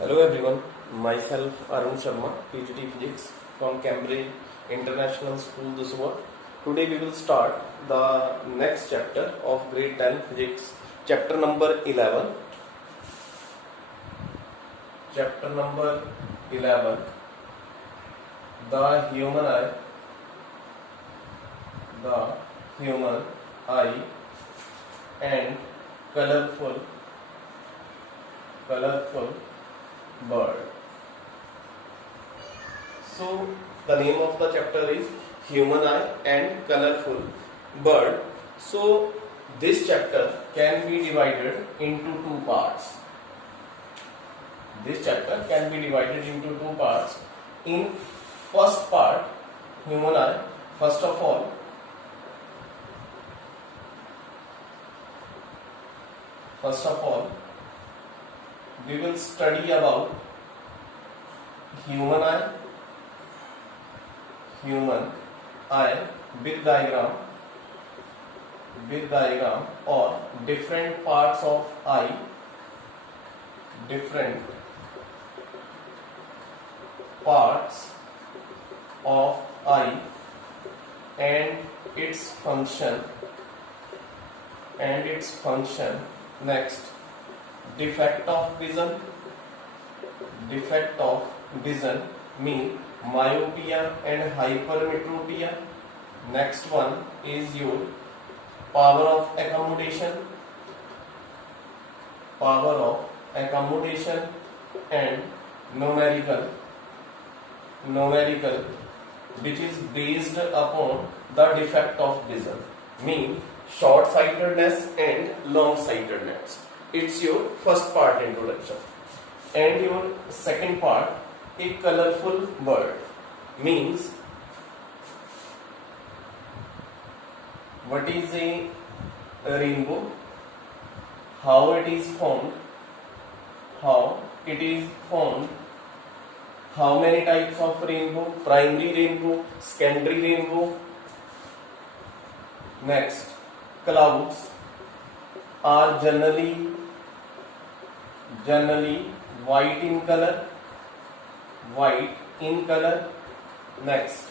Hello everyone, myself Arun Sharma, PGT Physics from Cambridge International School, Duswa. Today we will start the next chapter of grade 10 physics, chapter number 11. Chapter number 11, the human eye, and colorful bird. So the name of the chapter is human eye and colorful bird. So this chapter can be divided into two parts. This chapter can be divided into two parts. In first part, human eye, first of all, we will study about human eye with diagram or different parts of eye, and its function. Next, defect of vision mean myopia and hypermetropia. Next one is your power of accommodation and numerical, which is based upon the defect of vision, mean short-sightedness and long-sightedness. It's your first part introduction. And your second part, a colorful bird, means what is a rainbow, how it is formed, how many types of rainbow, primary rainbow, secondary rainbow. Next, clouds are generally white in color. Next,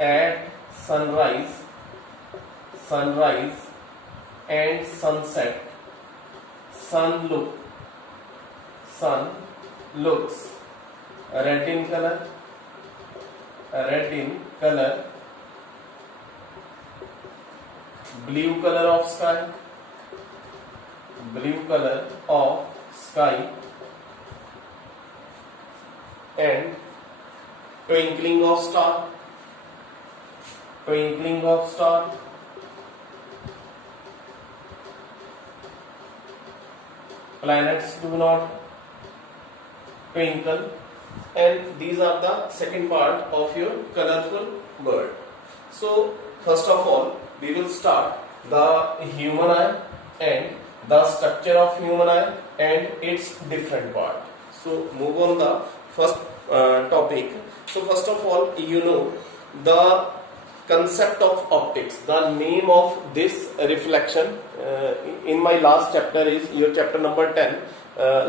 at sunrise and sunset, sun looks red in color. Blue color of sky, and twinkling of star. Planets do not twinkle. And these are the second part of your colorful bird. So first of all, we will start the human eye and the structure of human eye and its different part. So move on the first topic. So first of all, you know the concept of optics. The name of this reflection in my last chapter is your chapter number 10.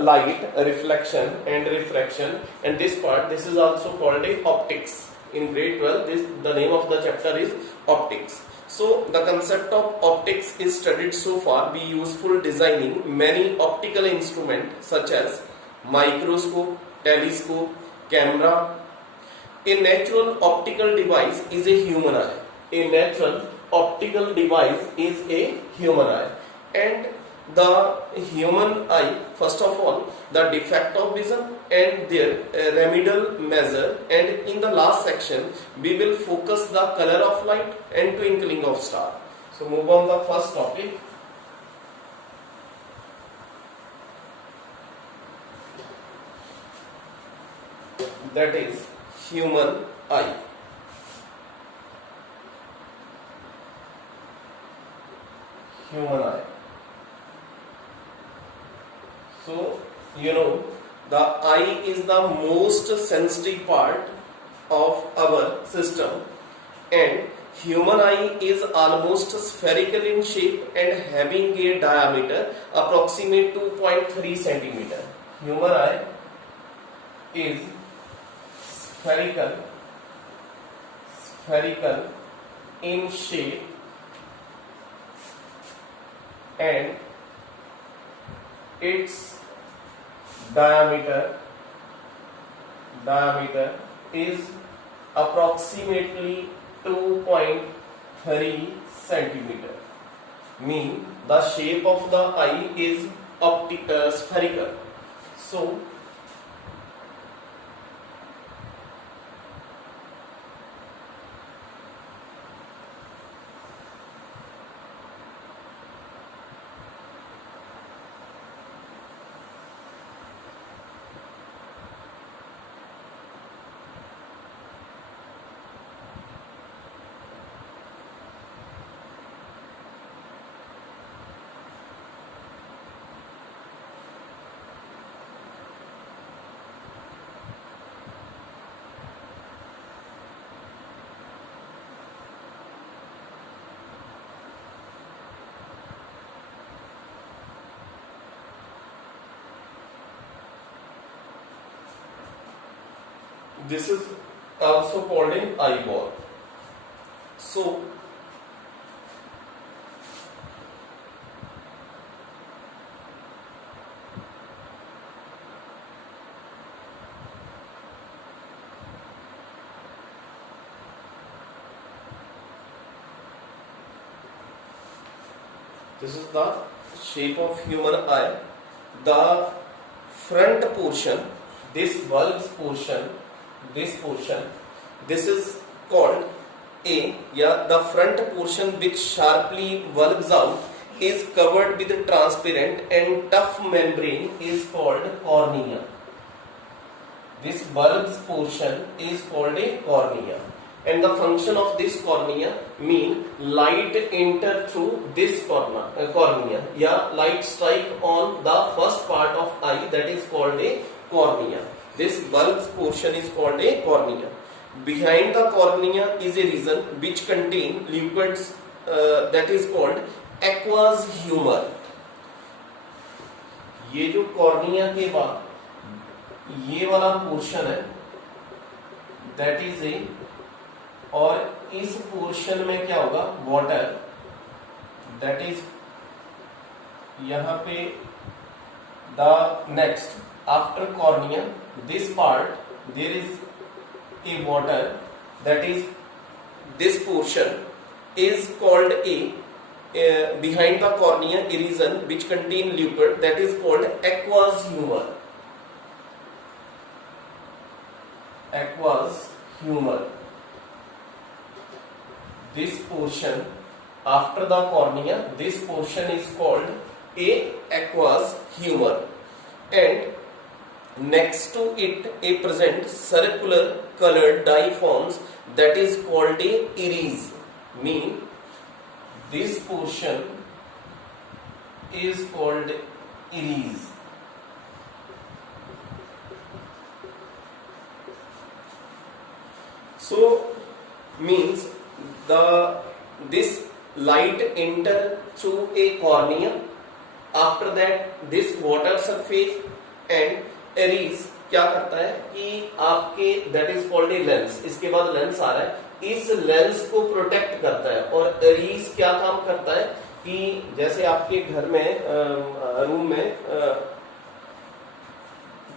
Light, reflection and refraction, and this is also called a optics. In grade 12, the name of the chapter is optics. So the concept of optics is studied so far be useful designing many optical instruments such as microscope, telescope, camera. A natural optical device is a human eye. And the human eye, first of all, the defect of vision and their remedial measure, and in the last section we will focus the color of light and twinkling of star. So move on the first topic. That is human eye. So you know the eye is the most sensitive part of our system, and human eye is almost spherical in shape and having a diameter approximate 2.3 centimeter. Human eye is spherical in shape and its diameter is approximately 2.3 centimeter. Mean the shape of the eye is spherical. So this is also called an eyeball. So this is the shape of human eye. The front portion, this bulb's portion, this is called the front portion which sharply bulbs out is covered with transparent and tough membrane is called cornea. This bulb's portion is called a cornea, and the function of this cornea mean light enter through this cornea, light strike on the first part of eye, that is called a cornea. This bulb's portion is called a cornea. Behind the cornea is a region which contain liquids that is called aqueous humor. ये जो cornea के बाद ये वाला पोर्शन है that is a, और इस पोर्शन में क्या होगा, वाटर, that is यहाँ पे the next after cornea, this part there is a water, that is this portion is called behind the cornea a region which contain liquid that is called aqueous humor. This portion after the cornea, this portion is called a aqueous humor, and next to it a present circular colored dye forms that is called a iris. Mean this portion is called iris. So means this light enter through a cornea, after that this water surface and iris क्या करता है कि आपके that is called a lens, इसके बाद लेंस आ रहा है, इस लेंस को प्रोटेक्ट करता है, और iris क्या काम करता है कि जैसे आपके घर में रूम में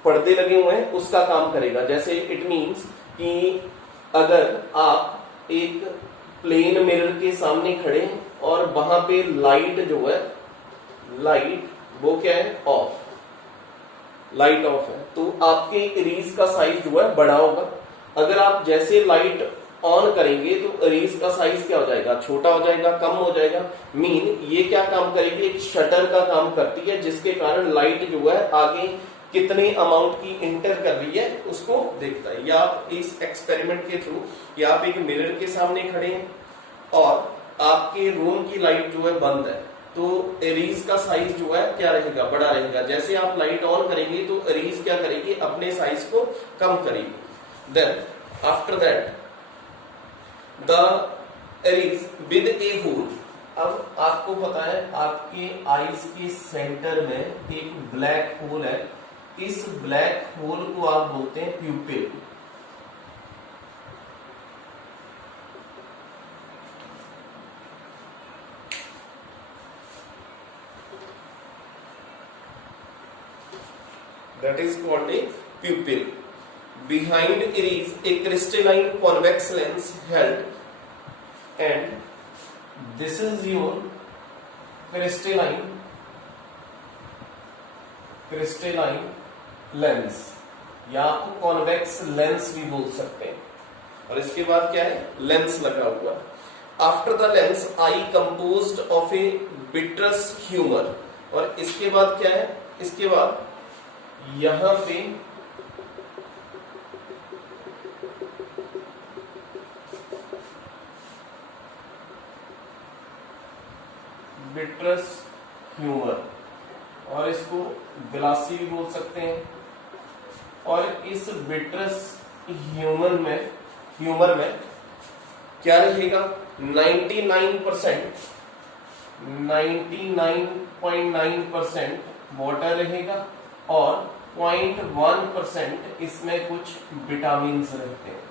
पर्दे लगे हुए हैं उसका काम करेगा. जैसे इट मीन्स कि अगर आप एक प्लेन मिरर के सामने खड़े हैं और वहां पे लाइट जो है, लाइट वो क्या है, ऑफ, लाइट ऑफ है, तो आपके इरेज का साइज जो है बड़ा होगा. अगर आप जैसे लाइट ऑन करेंगे तो इरेज का साइज क्या हो जाएगा, छोटा हो जाएगा, कम हो जाएगा. मीन ये क्या काम करेगी, एक शटर का काम करती है जिसके कारण लाइट जो है आगे कितने अमाउंट की इंटर कर रही है उसको देखता है. या आप इस एक्सपेरिमेंट के थ्रू, या आप एक मिरर के सामने खड़े हैं और आपके रूम की लाइट जो है बंद है, तो इरेज का साइज जो है क्या रहेगा, बड़ा रहेगा. जैसे आप लाइट ऑन करेंगे तो इरेज क्या करेगी, अपने साइज को कम करेगी. Then after that the iris with a hole. अब आपको पता है आपके आईज के सेंटर में एक ब्लैक होल है इस ब्लैक होल को आप बोलते हैं प्यूपिल। That is called a pupil. Behind it is a crystalline convex lens held, and this is your crystalline lens, या आपको कॉन्वेक्स लेंस भी बोल सकते हैं। और इसके बाद क्या है, लेंस लगा हुआ। After the lens I composed of A vitreous humour, और इसके बाद क्या है, इसके बाद यहां पे विट्रस ह्यूमर, और इसको ग्लासी भी बोल सकते हैं। और इस विट्रस ह्यूमर में क्या रहेगा, 99.9% वाटर रहेगा, और 0.1% इसमें कुछ विटामिन रहते हैं।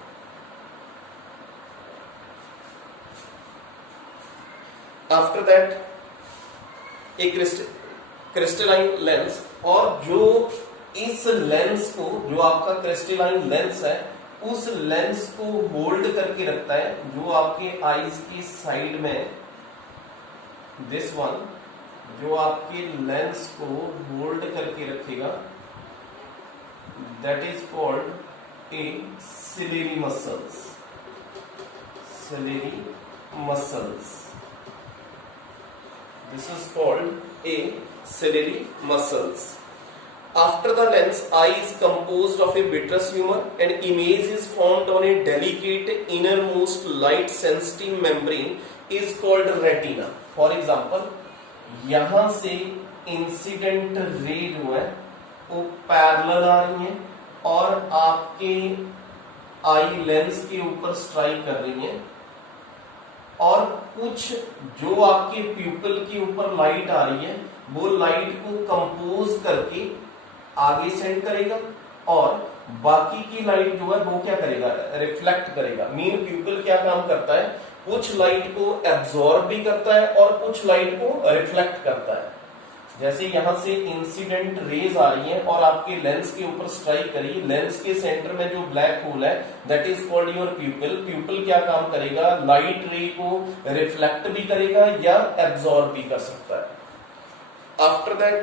आफ्टर दैट एक क्रिस्टलाइन लेंस, और जो इस लेंस को, जो आपका क्रिस्टलाइन लेंस है, उस लेंस को होल्ड करके रखता है, जो आपके आईज की साइड में, दिस वन, जो आपके लेंस को होल्ड करके रखेगा, that is called a ciliary muscles. This is called a ciliary muscles. After the lens, eye is composed of a vitreous humor, and image is formed on a delicate innermost light sensitive membrane is called retina. For example, यहां से incident ray जो है वो पैरेलल आ रही है और आपके eye lens के ऊपर स्ट्राइक कर रही है, और कुछ जो आपके प्यूपिल के ऊपर लाइट आ रही है वो लाइट को कंपोज करके आगे सेंड करेगा, और बाकी की लाइट जो है वो क्या करेगा, रिफ्लेक्ट करेगा। मीन प्यूपिल क्या काम करता है, कुछ लाइट को एब्जॉर्ब भी करता है और कुछ लाइट को रिफ्लेक्ट करता है। जैसे यहां से इंसिडेंट रेज आ रही है और आपके लेंस के ऊपर स्ट्राइक करी, लेंस के सेंटर में जो ब्लैक होल है दैट इज कॉल्ड योर प्यूपिल। प्यूपिल क्या काम करेगा, लाइट रे को रिफ्लेक्ट भी करेगा या एब्जॉर्ब भी कर सकता है। After that,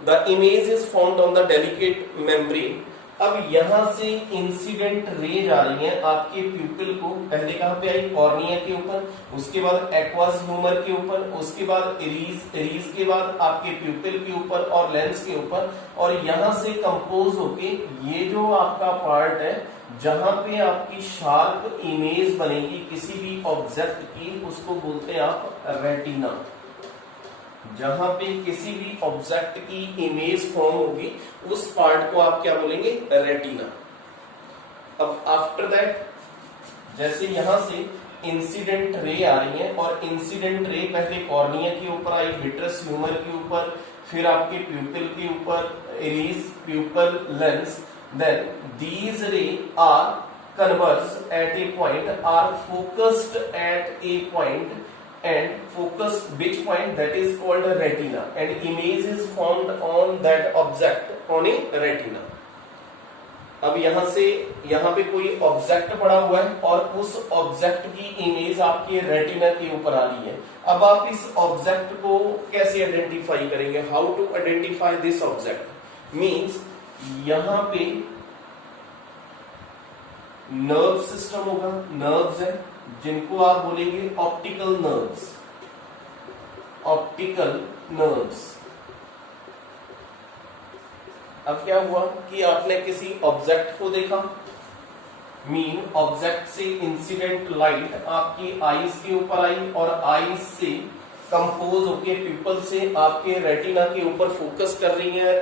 the image is formed on the delicate membrane. अब यहां से इंसिडेंट रेज आ रही है आपके प्यूपिल को, पहले कहां पे आई, कॉर्निया के ऊपर, उसके बाद एक्वास ह्यूमर के ऊपर, उसके बाद इरीज के बाद आपके प्यूपिल के ऊपर और लेंस के ऊपर, और यहां से कंपोज होके ये जो आपका पार्ट है जहां पे आपकी शार्प इमेज बनेगी किसी भी ऑब्जेक्ट की, उसको बोलते हैं आप रेटिना। जहां पे किसी भी ऑब्जेक्ट की इमेज फॉर्म होगी उस पार्ट को आप क्या बोलेंगे, रेटिना। अब आफ्टर दैट, जैसे यहां से इंसिडेंट रे आ रही है और इंसिडेंट रे पहले कॉर्निया के ऊपर आई, विट्रस ह्यूमर के ऊपर, फिर आपके प्यूपिल के ऊपर, iris, pupil, lens, then these ray are converge at a point, are focused at a point, and focus which point, that is called a retina, and image is formed on that object on a retina. अब यहां से यहां पे कोई ऑब्जेक्ट पड़ा हुआ है और उस ऑब्जेक्ट की इमेज आपके रेटिना के ऊपर आ रही है। अब आप इस ऑब्जेक्ट को कैसे आइडेंटिफाई करेंगे, how to identify this object, means यहां पे नर्व सिस्टम होगा, नर्व्स है जिनको आप बोलेंगे ऑप्टिकल नर्व्स। अब क्या हुआ कि आपने किसी ऑब्जेक्ट को देखा, मीन ऑब्जेक्ट से इंसिडेंट लाइट आपकी आईज के ऊपर आई और आईज से कंपोज होके प्यूपल से आपके रेटिना के ऊपर फोकस कर रही है।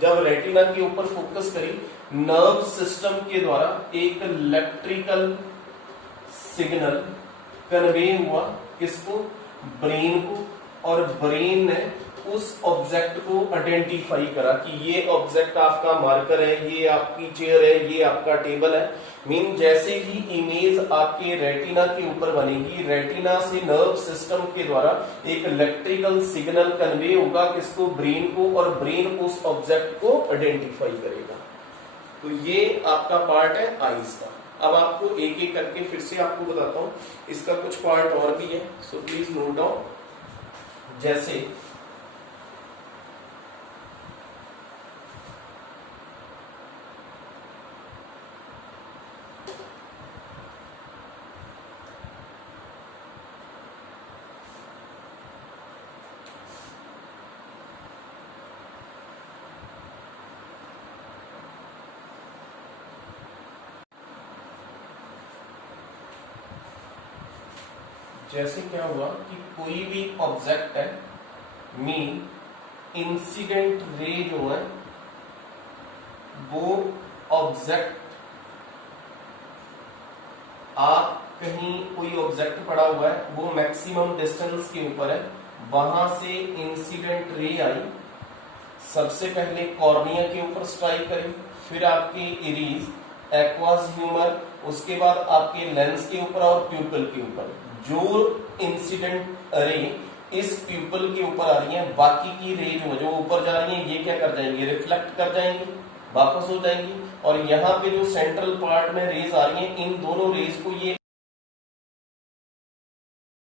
जब रेटिना के ऊपर फोकस करी, नर्व सिस्टम के द्वारा एक इलेक्ट्रिकल सिग्नल कन्वे हुआ, किसको, ब्रेन को, और ब्रेन ने उस ऑब्जेक्ट को आइडेंटिफाई करा कि ये ऑब्जेक्ट आपका मार्कर है, ये आपकी चेयर है, ये आपका टेबल है। मीन जैसे ही इमेज आपके रेटिना के ऊपर बनेगी, रेटिना से नर्व सिस्टम के द्वारा एक इलेक्ट्रिकल सिग्नल कन्वे होगा किसको, ब्रेन को, और ब्रेन उस ऑब्जेक्ट को आइडेंटिफाई करेगा। तो ये आपका पार्ट है आईज का। अब आपको एक एक करके फिर से आपको बताता हूं, इसका कुछ पार्ट और भी है, सो प्लीज नोट डाउन। जैसे जैसे क्या हुआ कि कोई भी ऑब्जेक्ट है, मीन इंसिडेंट रे जो है वो ऑब्जेक्ट, आप कहीं कोई ऑब्जेक्ट पड़ा हुआ है, वो मैक्सिमम डिस्टेंस के ऊपर है, वहां से इंसिडेंट रे आई, सबसे पहले कॉर्निया के ऊपर स्ट्राइक करी, फिर आपके इरीज, एक्वास ह्यूमर, उसके बाद आपके लेंस के ऊपर और प्यूपल के ऊपर। जो इंसिडेंट रे इस प्यूपल के ऊपर आ रही है, बाकी की रे जो ऊपर जा रही है ये क्या कर जाएंगे, रिफ्लेक्ट कर जाएंगी, वापस हो जाएंगी, और यहाँ पे जो सेंट्रल पार्ट में रेज आ रही है, इन दोनों रेज को ये